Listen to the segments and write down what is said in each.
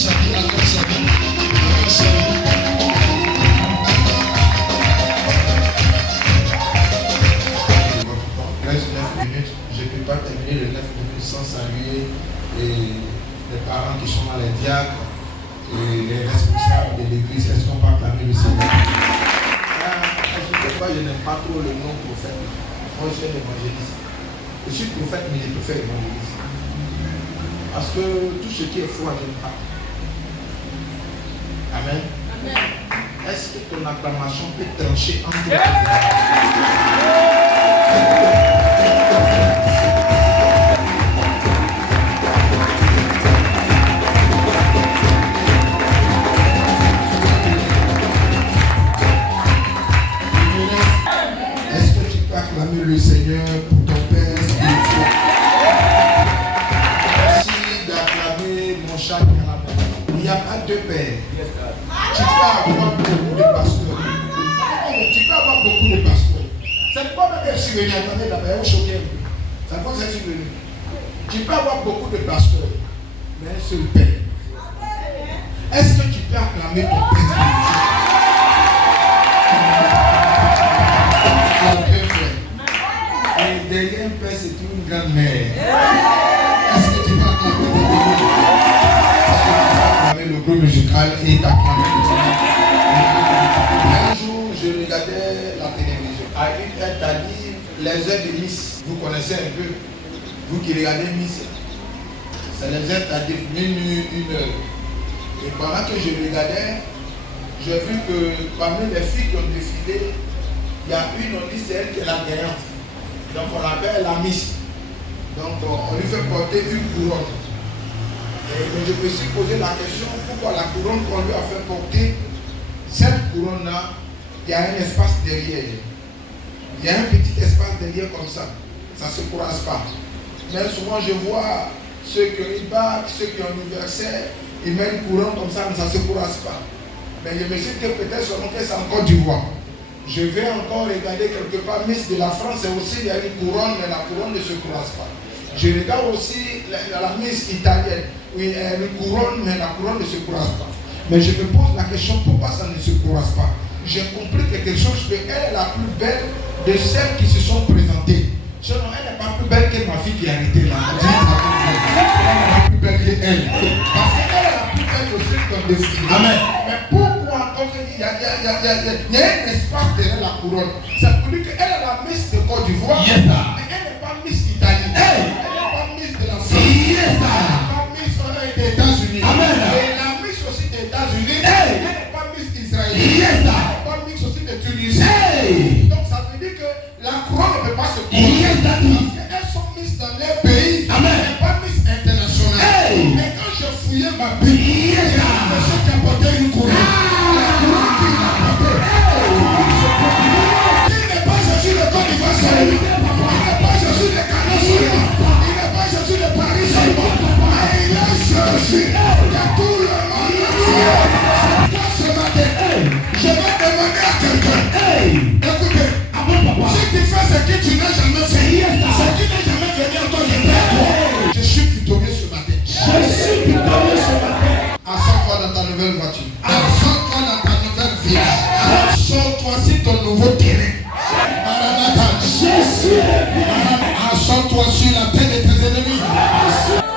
Je ne peux pas terminer les 9 minutes sans saluer les parents qui sont dans les diacres et les responsables de l'église. Est-ce qu'on va acclamer le Seigneur? Je ne sais pas, je n'aime pas trop le nom prophète. Moi, je suis un évangéliste. Je suis prophète, mais je préfère évangéliste. Parce que tout ce qui est foi, je n'aime pas. Amen. Amen. Est-ce que ton acclamation peut trancher entre les Est-ce que tu peux acclamer le Seigneur pour ton Père spirituel? Merci d'acclamer mon chat caramel. Il n'y a pas deux pères. Tu peux avoir beaucoup de pasteurs. Tu peux avoir beaucoup de pasteurs. C'est quoi même je suis venu? Attendez d'abord, vous choquez un peu. C'est quoi que je suis venu? Tu peux avoir beaucoup de pasteurs, mais un seul père. Est-ce que tu peux acclamer ton Père spirituel? Et derrière un père, c'est une grande-mère. Est-ce que tu peux acclamer le groupe musical et t'acclamer? Un jour, je regardais la télévision. À une heure, t'as dit les heures de Miss. Vous connaissez un peu. Vous qui regardez Miss. C'est les heures, t'as dit minuit, 1 heure. Et pendant que je regardais, j'ai vu que parmi les filles qui ont défilé, il y a une, on dit c'est elle qui est la gagnante. Donc on l'appelle la Miss. Donc on lui fait porter une couronne. Et je me suis posé la question, pourquoi la couronne qu'on lui a fait porter, cette couronne-là, il y a un espace derrière. Il y a un petit espace derrière comme ça. Ça ne se croise pas. Mais souvent je vois ceux qui ont une bague, ceux qui ont un anniversaire, ils mettent une couronne comme ça, mais ça ne se croise pas. Mais je me suis dit que peut-être seulement que c'est encore du roi. Je vais encore regarder quelque part, Miss de la France, et aussi il y a une couronne, mais la couronne ne se croise pas. Je regarde aussi la Miss italienne, oui, une couronne, mais la couronne ne se croise pas. Mais je me pose la question, pourquoi ça ne se croise pas? J'ai compris quelque chose, qu'elle est la plus belle de celles qui se sont présentées. Sinon, elle n'est pas plus belle que ma fille qui a été là. Elle n'est pas plus belle qu'elle. Parce qu'elle est la plus belle de celles qui ont défilé. Amen. Mais pourquoi il y a un espace derrière la couronne? Ça veut dire qu'elle est la Miss de Côte d'Ivoire, mais elle n'est pas Miss Italie. Elle n'est pas Miss de la France. Elle n'est pas Miss des États-Unis. Et la Miss aussi des États-Unis, elle n'est pas Miss d'Israël. Elle n'est pas Miss aussi de Tunisie. Donc ça veut dire que la couronne ne peut pas se croiser. Parce qu'elles sont Miss dans leur pays. Elle n'est pas Miss internationale. Mais quand je fouillais ma Bible, j'ai vu monsieur qui a porté une couronne. Il n'est pas Jésus de Côte d'Ivoire seulement. Il n'est pas Jésus de Ghana seulement. Il n'est pas Jésus de Paris seulement. Mais il est Jésus de tout le monde entier. Ce matin, je vais demander à quelqu'un. Écoutez, si tu fais ce que tu n'as jamais fait, ce qui n'est jamais venu encore, je prie à toi. Je suis victorieux ce matin. Je suis victorieux ce matin. Assois-toi dans ta nouvelle voiture. Assois-toi dans ta nouvelle vie. Assois-toi sur ton nouveau terrain. Assois-toi sur la tête de tes ennemis.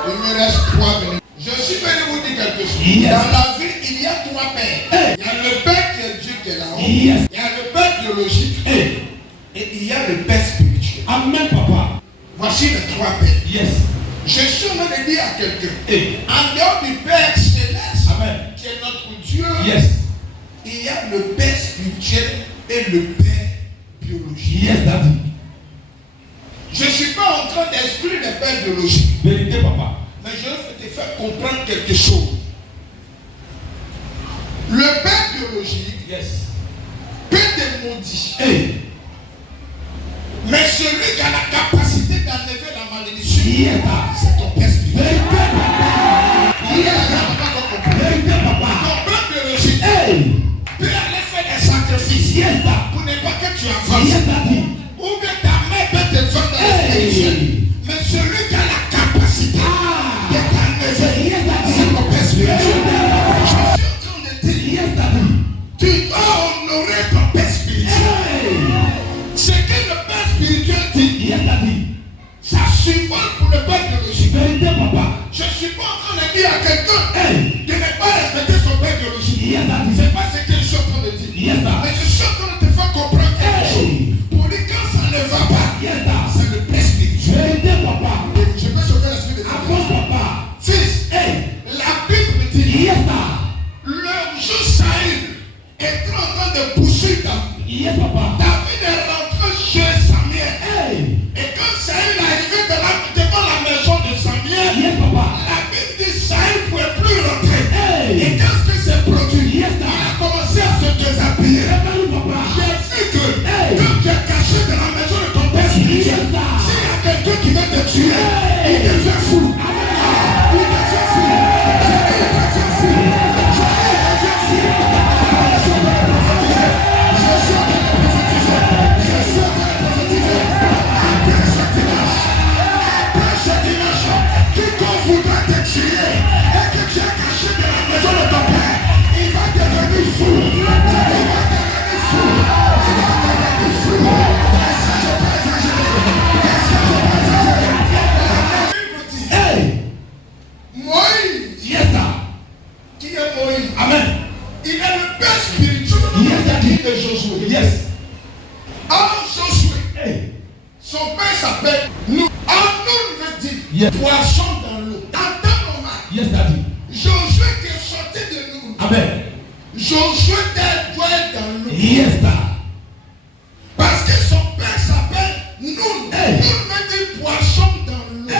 Il me reste 3 minutes. Je suis venu vous dire quelque chose. Dans la vie, il y a 3 pères. Il y a le père qui est Dieu qui est là-haut. Il y a le père biologique. Et il y a le père spirituel. Amen, papa. Voici les 3 pères. Yes. Je suis en train de dire à quelqu'un. En dehors du Père céleste, amen, qui est notre Dieu, yes, il y a le Père spirituel et le Père biologique. Yes, daddy. Je ne suis pas en train d'exclure les pères biologiques. Vérité, papa. Mais je vais te faire comprendre quelque chose. Le père biologique, yes, peut te maudire. Mais celui qui a la capacité d'enlever la malédiction, c'est ton père spirituel. Ton père biologique peut aller faire des sacrifices pour ne pas que tu avances. Ou bien ta mère peut te faire dans les spirituels. Mais celui qui a la capacité de t'enlever, c'est ton père spirituel. dire à quelqu'un de ne pas respecter son père biologique. C'est pas ce que je suis en train de dire. Mais je suis en train de te faire comprendre quelque chose. Pour dire quand ça ne va pas, c'est le père spirituel. Je peux sauver l'esprit de Dieu. Fils, la Bible dit le jour Saül est en train de poursuivre David. David est rentré chez Samuel. Et quand Saül est arrivé devant la maison de Samuel, la Bible dit Saül ne pouvait plus rentrer. Et qu'est-ce que c'est produit? Il a commencé à se déshabiller. J'ai vu que quand tu es caché dans la maison de ton père spirituel, s'il y a quelqu'un qui veut te tuer, il devient fou. Il devient fou. Poisson dans l'eau. En temps normal. Josué qui est sorti de nous. Amen. Josué doit être dans l'eau. Parce que son père s'appelle Nun. Nun veut dire poisson dans l'eau.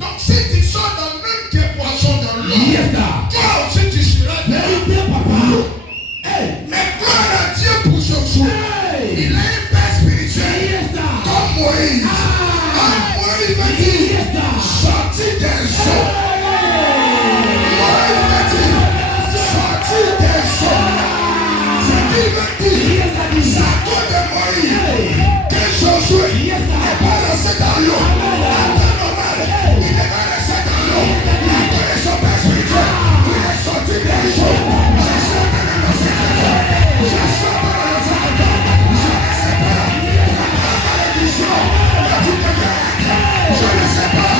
Donc si tu sors dans Nun qui est poisson dans l'eau, toi aussi tu seras dans l'eau. Mais gloire à Dieu pour Josué. Il a un père spirituel comme Moïse. Moïse veut dire sorti des eaux. Moïse veut dire sorti des eaux. Ce qui veut dire c'est à cause de Moïse que Josué n'est pas resté dans l'eau. En temps normal, il n'est pas resté dans l'eau. La connaissance père spirituel, il est sorti des eaux. Je sors dans le secret. Je sors dans le secret. Je ne sais pas. La malédiction. Je ne sais pas.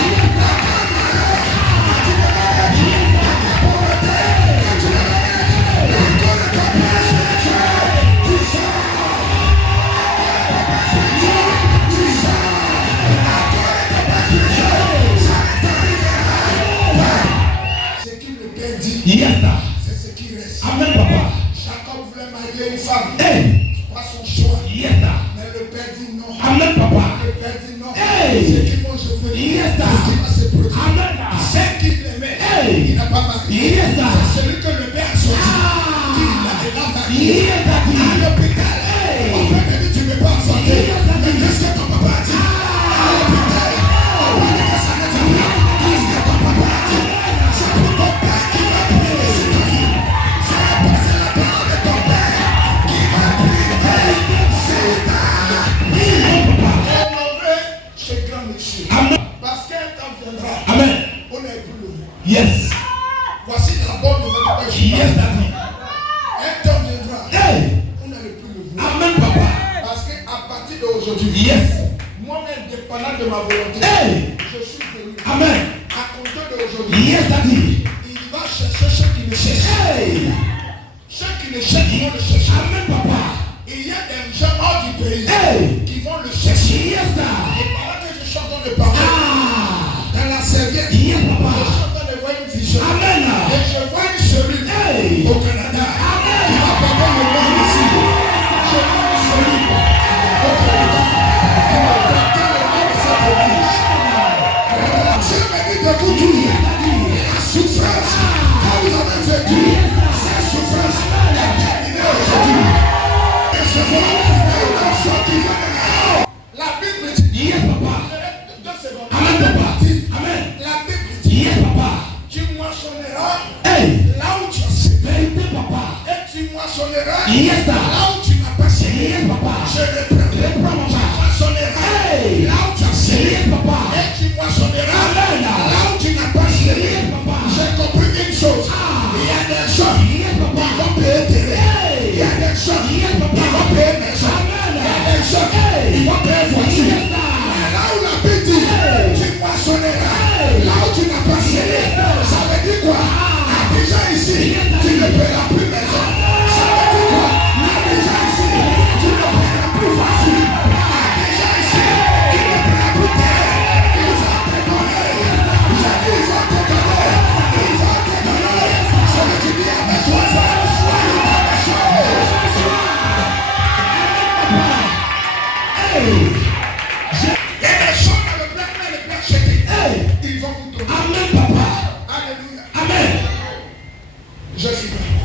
Ce qui le père dit, c'est ce qui reste. Amen, papa. Jacob voulait marier une femme. C'est pas son choix. Mais le père dit non. Amen, papa. Le père dit non. Ce qui moi je veux dire, c'est ce qui va se produire. C'est qui l'aimait, il n'a pas marié. C'est celui que le père a sorti. Il a marié. À l'hôpital. On peut te dire tu ne peux pas en sortir. Mais qu'est-ce que ton papa a dit? À l'hôpital. On va dire que ça ne tient pas. Qu'est-ce que ton papa a dit? C'est pour ton père qui va prier les citoyens. C'est la parole de ton père qui va prier. C'est ta vie. Honorez ce grand monsieur. Parce qu'un temps viendra. Amen. On n'est plus le mot. Yes. Voici la bonne nouvelle que je parle. Un temps viendra. On n'est plus le mot. Amen, papa. Parce qu'à partir d'aujourd'hui, moi-même dépendant de ma volonté, je suis venu. Amen. À compter d'aujourd'hui, il va chercher ceux qui le cherchent. Ceux qui le cherchent vont le chercher. Amen, papa. Il y a des gens hors du pays qui vont le chercher. Et pendant que je suis en train de parler, dans la serviette, je suis en train de voir une vision. Amen. Et je vois une cellule au Canada qui va porter le monde ici. Je vois une cellule au Canada qui va porter le monde de cette église. Je me dis de vous dire, la souffrance que vous avez vécue, cette souffrance est terminée aujourd'hui. La Bible dit, papa. 2 secondes. Amen, papa. Amen. La Bible dit, papa. Tu moissonneras là où tu as semé. Papa. Et tu moissonneras là où tu n'as pas semé. Papa. Je reprends. Tu moissonneras là où tu as semé. Papa. Et tu moissonneras là où tu n'as pas semé. Papa. J'ai compris une chose. Il y a des gens qui vont payer télé. Il y a des gens qui vont payer maison. Il y a des gens qui vont payer voiture. Mais là où la Bible dit, tu moissonneras là où tu n'as pas semé.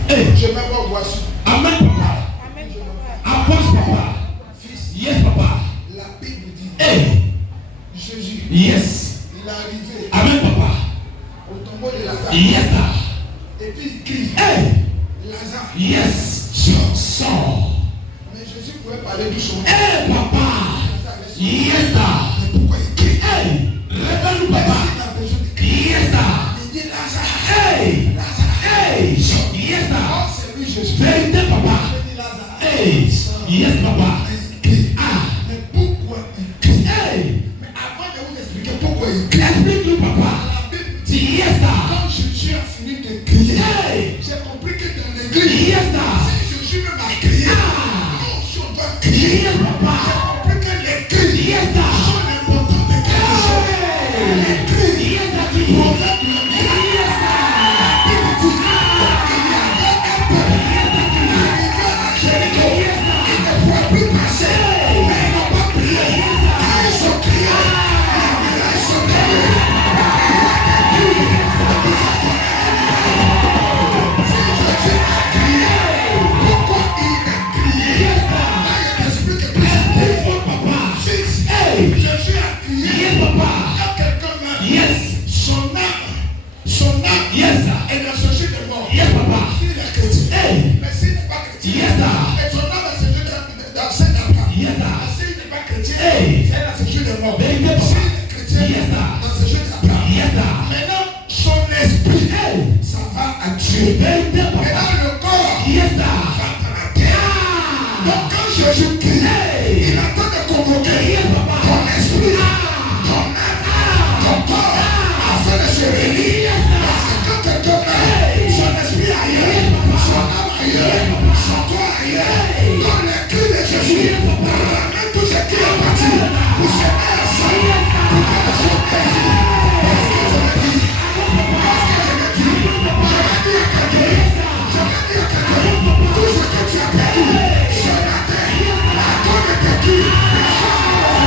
Je me vois voici. Amen, papa. Approche, papa. Fils, Yes, papa. la Bible dit Jésus, Yes. il est arrivé Amen, papa. au tombeau de Lazare. Yes, Et puis il crie Lazare. yes. Sors. Mais Jésus pouvait parler doucement. Papa. Yes, Mais pourquoi il crie? révèle-nous, papa. Il a besoin de crier. Yes, Il dit Lazare. yes, Oh, c'est lui Jésus. vérité, papa. Il dit Lazare. Yes, papa. Mais pourquoi il crie? Mais avant de vous expliquer pourquoi il crie, Explique-nous, papa. la Bible dit Yes, quand Jésus a fini de crier, j'ai compris que dans l'église, yes, si Jésus même a crié, nous aussi on doit crier. yes, papa. J'ai compris que les cris Yes, sont importants de quelque chose. Les cris yes, provoquent le miracle. La Bible dit, il y avait un peuple arrivé à Jéricho, il ne pouvait plus passer, mais ils n'ont pas prié. Quand ils ont crié, les miracles sont tombés. Pourquoi il a crié? Là, il explique que Jésus a crié. yes, papa. Quand quelqu'un meurt, Yes, son âme yes, est dans ce jeu de mort. yes, papa. S'il est chrétien, mais s'il n'est pas chrétien, Yes, et son âme est dans cet âme-là. yes, S'il n'est pas chrétien, Hey. c'est dans ce jeu de mort. Vérité, papa. S'il est chrétien, Yes, dans ce jeu d'Abraham. yes, Maintenant, son esprit, ça va à Dieu. vérité, papa. Maintenant, le corps Yes, va à la terre. Donc, quand Jésus crie, il attend de convoquer ton esprit, ton âme, ton corps, afin de se réunir. Parce que quand quelqu'un meurt, son esprit ailleurs, son âme ailleurs, son corps ailleurs. Dans les cris de Jésus, ramène tout ce qui est parti. Vous serez ensemble pour que les choses pèsent. Parce que je l'ai dit, tout ce que tu as perdu, sur la terre, à cause de tes cris,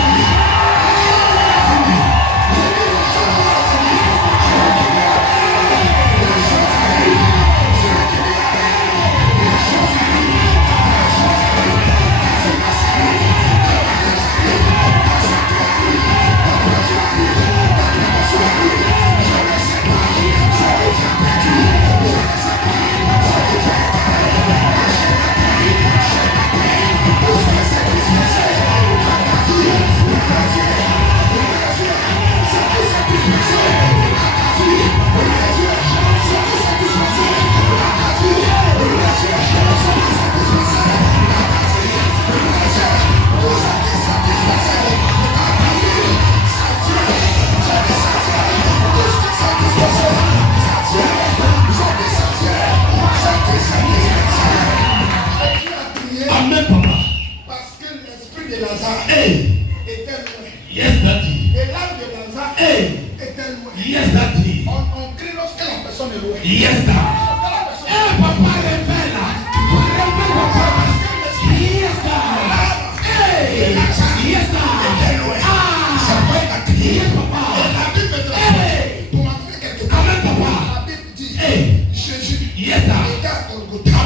Amen, papa. parce que l'esprit de Lazare était loin. Yes, daddy. Et l'âme de Lazare était loin. Yes, daddy. On crie lorsque la personne est loin. Yes, daddy. Quand la personne est loin, Papa, révèle. Révèle, papa. Yes, daddy. Yes, daddy. c'est quoi il a crié? Yes, papa. La Bible me transmet pour m'amener quelque part. Amen, papa. La Bible dit Jésus Yes, daddy. était à Golgotha.